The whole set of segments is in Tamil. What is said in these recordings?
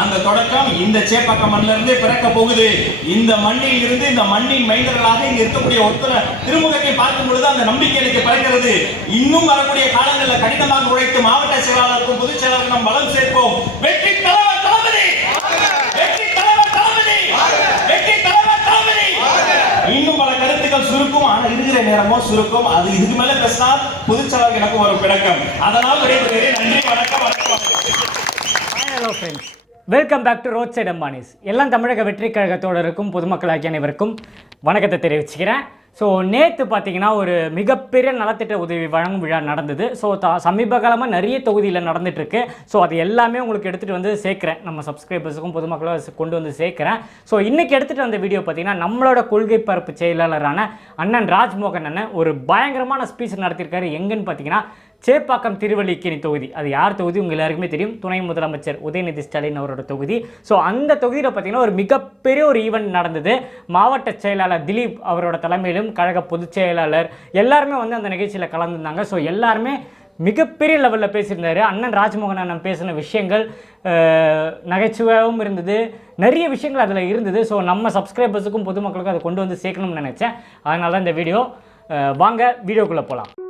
அந்த தொடக்கம் இந்த சேப்பாக்க மண்ணில இருந்து பிறக்க போகுது. இந்த மண்ணில் இருந்து இந்த மண்ணின் மைந்தர்களாக இங்க இருக்கக்கூடிய ஒருத்தர திருமுகத்தை பார்க்கும் பொழுது அந்த நம்பிக்கை எனக்கு பிறக்கிறது. இன்னும் வரக்கூடிய காலங்களில் கடினமாக உழைத்து மாவட்ட செயலாளருக்கும் பொதுச் செயலாளருக்கும் நாம் சேர்ப்போம். வெற்றி தலைவர் தளபதி! வெற்றி தலைவர் தளபதி! வெற்றி தலைவர் தளபதி! இன்னும் பல கருத்துக்கள் சுருக்கும். ஆனா இருக்கிற நேரமோ சுருக்கும். அது இதுக்கு மேல பேசினா பொதுச்செயலாளர் எனக்கு ஒரு பிணக்கம். அதனால் நன்றி வணக்கம் வணக்கம். Hello friends welcome back to road side Ambanis எல்லாம் தமிழக வெற்றி கழகத்தோடருக்கும் பொதுமக்களாகிய அனைவருக்கும் வணக்கத்தை தெரிவிச்சுக்கிறேன். ஸோ நேற்று பார்த்தீங்கன்னா ஒரு மிகப்பெரிய நலத்திட்ட உதவி வழங்கும் விழா நடந்தது. ஸோ த சமீப காலமாக நிறைய தொகுதியில் நடந்துட்டுருக்கு. ஸோ அது எல்லாமே உங்களுக்கு எடுத்துகிட்டு வந்து சேர்க்குறேன். நம்ம சப்ஸ்கிரைபர்ஸுக்கும் பொதுமக்களும் கொண்டு வந்து சேர்க்குறேன். ஸோ இன்றைக்கி எடுத்துகிட்டு வந்த வீடியோ பார்த்தீங்கன்னா நம்மளோட கொள்கை பரப்பு செயலாளரான அண்ணன் ராஜ்மோகன் அண்ணன் ஒரு பயங்கரமான ஸ்பீச் நடத்தியிருக்காரு. எங்கன்னு பார்த்தீங்கன்னா சேப்பாக்கம் திருவல்லிக்கேணி தொகுதி. அது யார் தொகுதி? உங்கள் எல்லாருக்குமே தெரியும். துணை முதலமைச்சர் உதயநிதி ஸ்டாலின் அவரோட தொகுதி. ஸோ அந்த தொகுதியில் பார்த்தீங்கன்னா ஒரு மிகப்பெரிய ஒரு ஈவெண்ட் நடந்தது. மாவட்ட செயலாளர் திலீப் அவரோட தலைமையிலும் கழக பொதுச் செயலாளர் எல்லாருமே வந்து அந்த நிகழ்ச்சியில் கலந்துருந்தாங்க. ஸோ எல்லாருமே மிகப்பெரிய லெவலில் பேசியிருந்தாரு. அண்ணன் ராஜ்மோகன் அண்ணன் பேசின விஷயங்கள் நகைச்சுவையாகவும் இருந்தது. நிறைய விஷயங்கள் அதில் இருந்தது. ஸோ நம்ம சப்ஸ்கிரைபர்ஸுக்கும் பொதுமக்களுக்கும் அதை கொண்டு வந்து சேர்க்கணும்னு நினச்சேன். அதனால தான் இந்த வீடியோ வாங்க வீடியோக்குள்ளே போகலாம்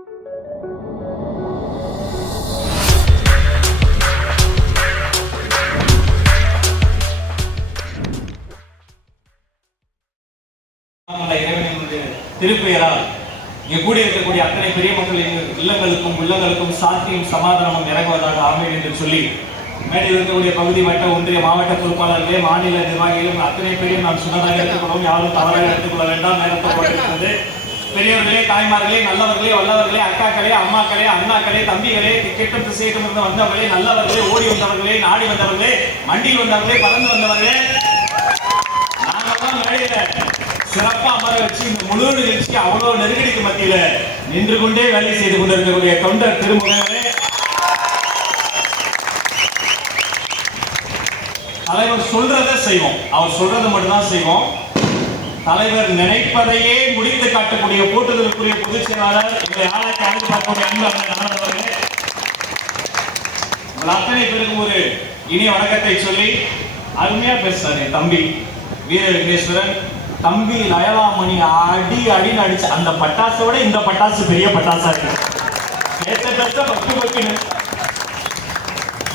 திருப்பெயரால் இங்கே கூடி இருக்கக்கூடிய அத்தனை பெரிய மக்களின் இல்லங்களுக்கும் உள்ளங்களுக்கும் சாந்தியும் சமாதானமும் இறங்குவதாக அமையும் என்று சொல்லி மேடையில் இருக்கக்கூடிய பகுதி வட்ட ஒன்றிய மாவட்ட பொறுப்பாளர்களே மாநில நிர்வாகிகளும் அத்தனை பேரையும் நாம் சொன்னதாக எடுத்துக்கொள்ளவும் யாரும் தவறாக எடுத்துக்கொள்ள வேண்டாம். நேரத்தப்பட்டிருக்கிறது பெரியவர்களே தாய்மார்களே நல்லவர்களே வல்லவர்களே அக்காக்களே அம்மாக்களே அண்ணாக்களே தம்பிகளே திக்கெட்டும் திசையிட்டும் இருந்து வந்தவர்களே நல்லவர்களே ஓடி வந்தவர்களே நாடி வந்தவர்களே மண்டியில் வந்தவர்களே பறந்து வந்தவர்களே. நாங்கள் தான் மேடையில் சிறப்பா அமர வச்சு இந்த முழு நிகழ்ச்சிக்கு அவ்வளவு நெருக்கடிக்கு மத்தியில நின்று கொண்டே வேலை செய்து கொண்டிருக்கக்கூடிய தொண்டர் திருமுகங்களே தலைவர் சொல்றதை செய்வோம். அவர் சொல்றதை மட்டும்தான் செய்வோம். தலைவர் நினைப்பதையே முடித்து காட்டக்கூடிய போட்டுதலுக்குரிய பொதுச் செயலாளர் எங்களை ஆளாக்கி அழைத்து பார்க்கக்கூடிய அன்பு அத்தனை பேருக்கும் ஒரு இனிய வணக்கத்தை சொல்லி அருமையா பேசுறாரு தம்பி வீர விக்னேஸ்வரன் தம்பி லயலாமணி அடி அடின்னு அடிச்சு அந்த பட்டாசை விட இந்த பட்டாசு பெரிய பட்டாசா இருக்கு.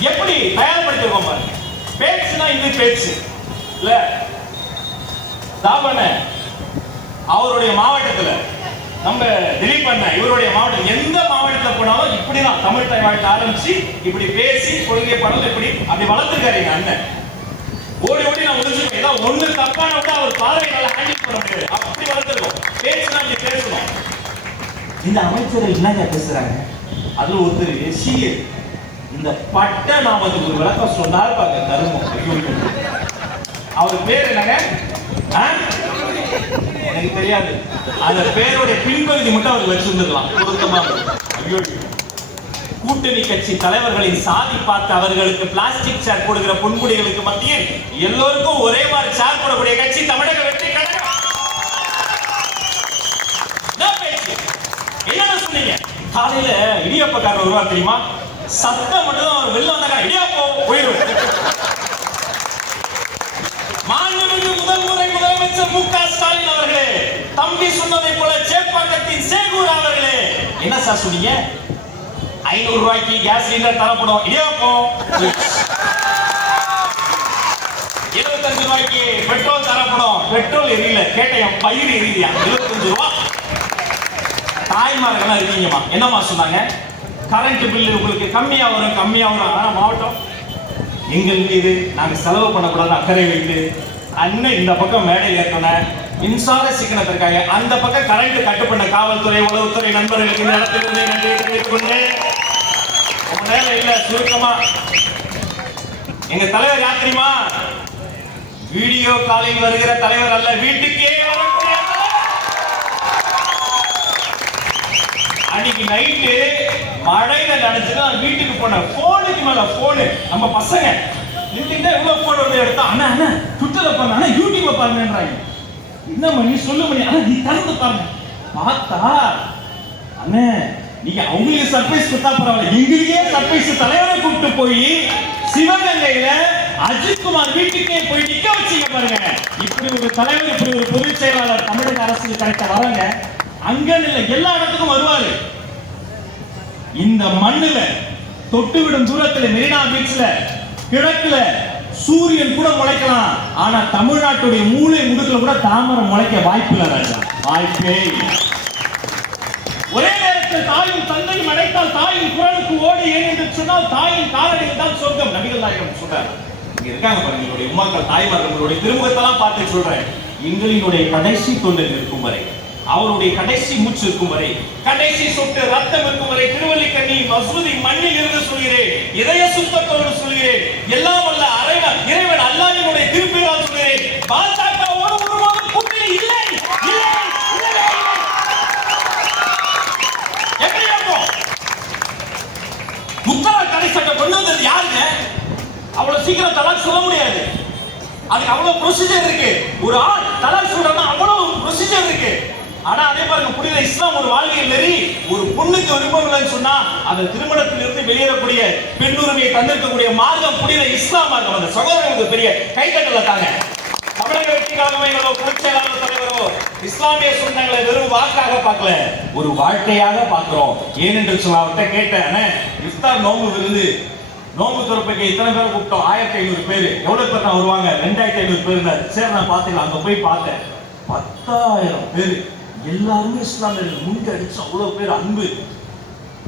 எப்படி தயார்படுத்திருக்கோம் பாருங்க. பேச்சுனா இது பேச்சு. இல்ல? தாபண்ண அவருடைய மாவட்டத்துல நம்ம திலீப் பண்ண இவருடைய மாவட்டம் எந்த மாவட்டத்துல போனாலும் இப்படிதான் தமிழ் தாய் ஆரம்பிச்சு இப்படி பேசி கொள்கை படம் இப்படி அப்படி வளர்த்துருக்காரு எங்க அண்ணன். ஓடி ஓடி நான் முடிஞ்சுக்கணும் ஏதாவது ஒண்ணு தப்பான விட்டா அவர் பார்வையினால ஹேண்டில் பண்ண முடியாது. அப்படி வளர்த்துருக்கோம் பேசினா அப்படி பேசணும். இந்த அமைச்சர்கள் என்னங்க பேசுறாங்க? அதுல ஒருத்தர் சிஏ இந்த பட்ட நாமத்துக்கு ஒரு விளக்கம் சொன்னார் பாருங்க தருமம் ஐயோ, அவர் பேர் என்னங்க? எனக்கு தெரியாது. அந்த பேருடைய பின்பகுதி மட்டும் அவர் வச்சிருந்துக்கலாம் பொருத்தமா ஐயோ. கூட்டணி கட்சி தலைவர்களின் சாதி பார்த்து அவர்களுக்கு பிளாஸ்டிக் சேர் போடுகிற பொன்முடிகளுக்கு மத்தியில் எல்லோருக்கும் ஒரே மாதிரி சேர் போடக்கூடிய கட்சி தமிழக வெற்றி கழகம். என்ன சொன்னீங்க? காலையில இடியப்பக்காரர் வருவார் தெரியுமா? சத்தம் மட்டும் தான் அவர் வெளில வந்தாங்க இடியாப்போ போயிடும் மாண்புமிகு முதல் முறை முதலமைச்சர் மு க ஸ்டாலின் அவர்களே தம்பி சொன்னதை போல சேப்பாக்கத்தின் சேகூர் அவர்களே என்ன சார் சொன்னீங்க? ஐநூறு ரூபாய்க்கு கேஸ் சிலிண்டர் தரப்படும். இடியாப்பம் இருபத்தஞ்சு ரூபாய்க்கு பெட்ரோல் தரப்படும். பெட்ரோல் எரியல. கேட்டேன் பயிர் எரியா இருபத்தஞ்சு ரூபா தாய்மார்கள்லாம் இருக்கீங்கம்மா. என்னம்மா சொன்னாங்க? கரண்ட் பில்லு உங்களுக்கு கம்மியா வரும் கம்மியா வரும். ஆனா மாவட்டம்? எங்கள் மீது நாங்க செலவு பண்ணக்கூடாது அக்கறை வைத்து. அண்ணன் இந்த பக்கம் மேடையில் ஏற்றன மின்சார சிக்கனத்திற்காக அந்த பக்கம் கரண்ட் கட்டுப்பட்ட காவல்துறை உளவுத்துறை நண்பர்களுக்கு இந்த இடத்திலிருந்து நன்றி தெரிவித்துக் கொண்டேன் உங்க நேரம் இல்ல சுருக்கமா. எங்க தலைவர் யார் வீடியோ காலில் வருகிற தலைவர் அல்ல வீட்டுக்கே வரக்கூடிய அன்னைக்கு நைட்டு மழையில நினைச்சு நான் வீட்டுக்கு போனேன் போனுக்கு மேல போனு நம்ம பசங்க நின்றுட்டு இவ்வளவு போன் வந்து எடுத்தா அண்ணா அண்ணா ட்விட்டர்ல பாருங்க அண்ணா யூடியூப்ல பாருங்கன்றாங்க. என்ன மணி? சொல்லு மணி. அண்ணா நீ திறந்து பாருங்க. பார்த்தா அண்ணே நீங்க அவங்களுக்கு சர்ப்ரைஸ் கொடுத்தா பரவாயில்ல. எங்களுக்கே சர்ப்ரைஸ் தலைவரை கூப்பிட்டு போய் சிவகங்கையில அஜித்குமார் வீட்டுக்கே போய் நிக்க வச்சீங்க பாருங்க. இப்படி ஒரு தலைவர் இப்படி ஒரு பொதுச் செயலாளர் தமிழக அரசுக்கு கரெக்டா வராங்க அங்க இல்ல எல்லா இடத்துக்கும் வருவாரு. இந்த மண்ணுல தொட்டுவிடும் தூரத்துல மெரினா பீச்ல கிழக்குல சூரியன் கூட முளைக்கலாம். ஆனா தமிழ்நாட்டுடைய மூளை முடுக்கல கூட தாமரை முளைக்க வாய்ப்பு இல்லை ராஜா. வாய்ப்பே ஒரே நேரத்தில் தாயும் தந்தையும் அடைத்தால் தாயின் குரலுக்கு ஓடு ஏன் என்று சொன்னால் தாயின் காலடியில் தான் சொர்க்கம். நபிகள் நாயகம் சொல்றார் இங்க இருக்காங்க பாருங்க என்னுடைய உமாக்கள் தாய்மார்களுடைய திருமுகத்தெல்லாம் பார்த்து சொல்றேன். எங்களினுடைய கடைசி தொண்டு இருக்கும் வரை அவருடைய கடைசி மூச்சு இருக்கும் வரை கடைசி சொட்டு ரத்தம் இருக்கும் வரை திருவல்லிக்கண்ணி மசூதி மண்ணில் இருந்து சொல்கிறேன். இதய சுத்தத்தோடு சொல்கிறேன். எல்லாம் வல்ல அறைவன் இறைவன் அல்லாஹ்வினுடைய திருப்பினால் சொல்கிறேன். பாஜகவோடு உருவாக கூட்டணி இல்லை இல்லை இல்லவே இல்லை எப்படி இருக்கும் உத்தரவு தடை சட்டம் கொண்டு வந்தது யாருங்க அவ்வளவு சீக்கிரம் தலாக் சொல்ல முடியாது அதுக்கு அவ்வளவு ப்ரொசீஜர் இருக்கு. ஒரு ஆள் தலாக் சொல்றதுன்னா அவ்வளவு ப்ரொசீஜர் இருக்கு. ஆனா அதே பாருங்க புனித இஸ்லாம் ஒரு வாழ்வியல் நெறி. ஒரு பொண்ணுக்கு விருப்பம் இல்லைன்னு சொன்னா அந்த திருமணத்திலிருந்து வெளியேறக்கூடிய பெண்ணுரிமையை தந்திருக்கக்கூடிய மார்க்கம் புனித இஸ்லாம் மார்க்கம் அந்த சகோதரர்களுக்கு பெரிய கைத்தட்டல தாங்க. தமிழக வெற்றி புரட்சியாளர் தலைவரோ இஸ்லாமிய சொந்தங்களை வெறும் வாக்காக பார்க்கல ஒரு வாழ்க்கையாக பார்க்கிறோம். ஏனென்று சொல்ல அவர்கிட்ட கேட்டேன் இஃப்தார் நோம்பு விருந்து நோம்பு துறப்புக்கு இத்தனை பேர் கூப்பிட்டோம். ஆயிரத்தி ஐநூறு பேர். எவ்வளவு பேர் நான் வருவாங்க? ரெண்டாயிரத்தி ஐநூறு பேர் சரி நான் பார்த்துக்கலாம். அங்கே போய் பார்த்தேன். பத்தாயிரம் பேர். எல்லாருமே இஸ்லாமியர்கள். முண்டி அடிச்சு அவ்வளோ பேர் அன்பு.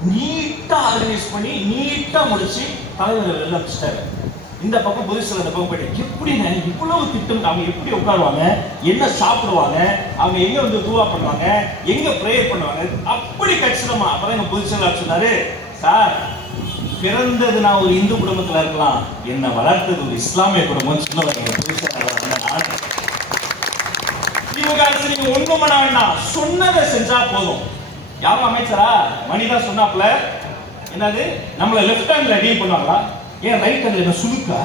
நீட்டாக ஆர்கனைஸ் பண்ணி நீட்டாக முடிச்சு தலைவர் வெளில வச்சுட்டாரு. இந்த பக்கம் புதுசில் இந்த பக்கம் போயிட்டு எப்படிங்க இவ்வளவு திட்டம் அவங்க எப்படி உட்காருவாங்க? என்ன சாப்பிடுவாங்க? அவங்க எங்க வந்து தூவா பண்ணுவாங்க? எங்க ப்ரேயர் பண்ணுவாங்க? அப்படி கச்சிதமா. அப்பதான் எங்க புதுசில் சொன்னாரு சார் பிறந்தது நான் ஒரு இந்து குடும்பத்துல இருக்கலாம். என்ன வளர்த்தது ஒரு இஸ்லாமிய குடும்பம் சொன்னவர் எங்க நீங்க ஒண்ணும் பண்ண வேண்டாம். சொன்னதை செஞ்சா போதும். யாரும் அமைச்சரா? மணிதான் சொன்னாப்ல என்னது? நம்மள லெஃப்ட் ஹேண்ட்ல டீல் பண்ணுவாங்களா? ஏன் ரைட் ஹேண்ட்ல என்ன சுழுக்கா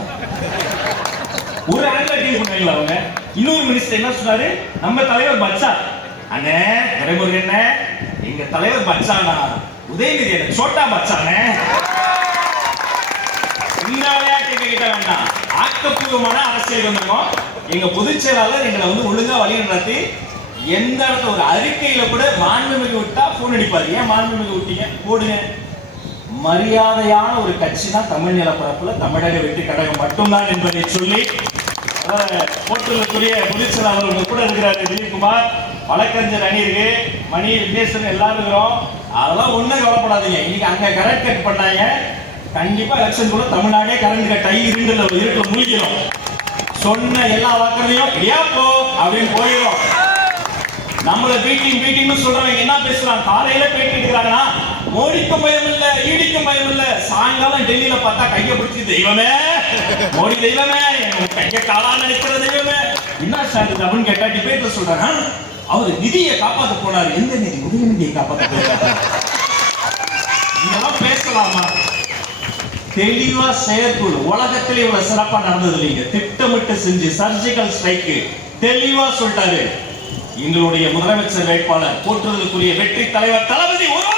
ஒரு ஹேண்ட்ல டீல் பண்ணுவீங்களா அவங்க? இன்னொரு மினிஸ்டர் என்ன சொன்னாரு? நம்ம தலைவர் பச்சா. அண்ணே நடைமுறை என்ன எங்க தலைவர் பச்சானா? உதயநிதி என்ன சோட்டா பச்சானே. இந்த விளையாட்டு எங்க கிட்ட வேண்டாம். ஆக்கப்பூர்வமான அரசியல் வந்திருக்கோம். எங்க பொதுச் செயலாளர் எங்களை வந்து ஒழுங்கா வழி நடத்தி எந்த இடத்துல ஒரு அறிக்கையில கூட மாண்புமிகு விட்டா போன் அடிப்பாரு. ஏன் மாண்புமிகு விட்டீங்க? போடுங்க. மரியாதையான ஒரு கட்சி தான் தமிழ் நிலப்பரப்புல தமிழக வெற்றி கழகம் மட்டும்தான் என்பதை சொல்லி அஹ், போட்டுள்ளக்கூடிய பொதுச் உங்க கூட இருக்கிறாரு திலீப்குமார். வழக்கறிஞர் அணி இருக்கு. மணி விக்னேஸ்வரன் எல்லாரும் இருக்கிறோம். அதெல்லாம் ஒண்ணும் கவலைப்படாதீங்க. இன்னைக்கு அங்க கரெக்ட் கட் பண்ணாங்க. கண்டிப்பா எலெக்ஷன் கூட தமிழ்நாடே கரண்ட் கட் இருந்துல இருக்க மூழ்கிடும் சொன்ன எல்லா வாக்குறதையும் ஏப்போ அப்படின்னு போயிடும் நம்மள பீட்டிங் மீட்டிங்னு சொல்றவங்க என்ன பேசுறாங்க? காலையில பேட்டி எடுக்கிறாங்கன்னா மோடிக்கும் பயம் இல்ல ஈடிக்கும் பயம் இல்ல. சாயங்காலம் டெல்லியில பார்த்தா கைய பிடிச்சி தெய்வமே மோடி தெய்வமே கைய காலா நினைக்கிற தெய்வமே. என்ன சார் அப்படின்னு கேட்டா டிபேட்ல சொல்றாங்க. அவர் நிதியை காப்பாத்த போனாரு. எந்த நிதி? உதயநிதியை காப்பாத்த போனார். இதெல்லாம் பேசலாமா? தெளிவா செயற்குழு உலகத்திலே இவ்வளவு சிறப்பா நடந்தது இல்லைங்க. திட்டமிட்டு செஞ்சு சர்ஜிக்கல் ஸ்ட்ரைக்கு தெளிவா சொல்லிட்டாரு. எங்களுடைய முதலமைச்சர் வேட்பாளர் போற்றுதலுக்குரிய வெற்றி தலைவர் தளபதி ஒருவர்.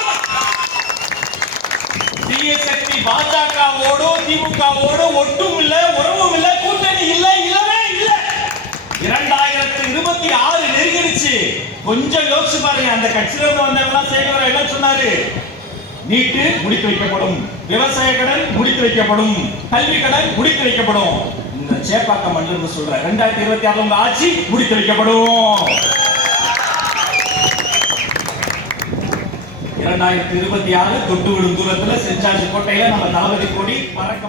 தீய சக்தி பாஜகவோடு திமுகவோடு ஒட்டும் இல்ல உறவும் இல்ல கூட்டணி இல்ல இல்லவே இல்ல. இரண்டாயிரத்தி இருபத்தி ஆறு நெருங்கிடுச்சு. கொஞ்சம் யோசிச்சு பாருங்க அந்த கட்சியில இருந்து வந்தவங்க சேகர என்ன சொன்னாரு. நீட்டு முடித்து வைக்கப்படும். விவசாய கடன் முடித்து வைக்கப்படும். கல்வி கடன் முடித்து வைக்கப்படும். இந்த சேப்பாக்கம் மண்டலம் சொல்ற ரெண்டாயிரத்தி இருபத்தி ஆறுல உங்க ஆட்சி முடித்து வைக்கப்படும். இரண்டாயிரத்தி இருபத்தி ஆறு தொட்டு விடும் தூரத்துல செஞ்சாஜி கோட்டையில நம்ம தளபதி கொடி பறக்க